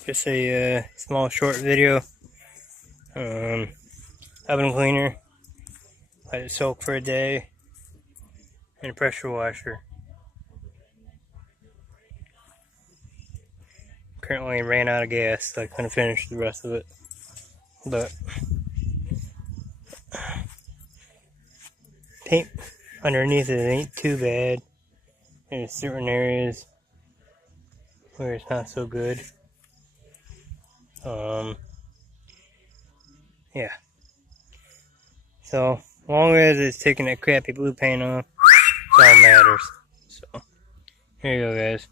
Just a small short video. Oven cleaner, let it soak for a day, and a pressure washer. Currently ran out of gas, so I couldn't finish the rest of it. But paint underneath it ain't too bad. There's certain areas where it's not so good. Yeah. So, as long as it's taking that crappy blue paint off, that's all that matters. So, here you go, guys.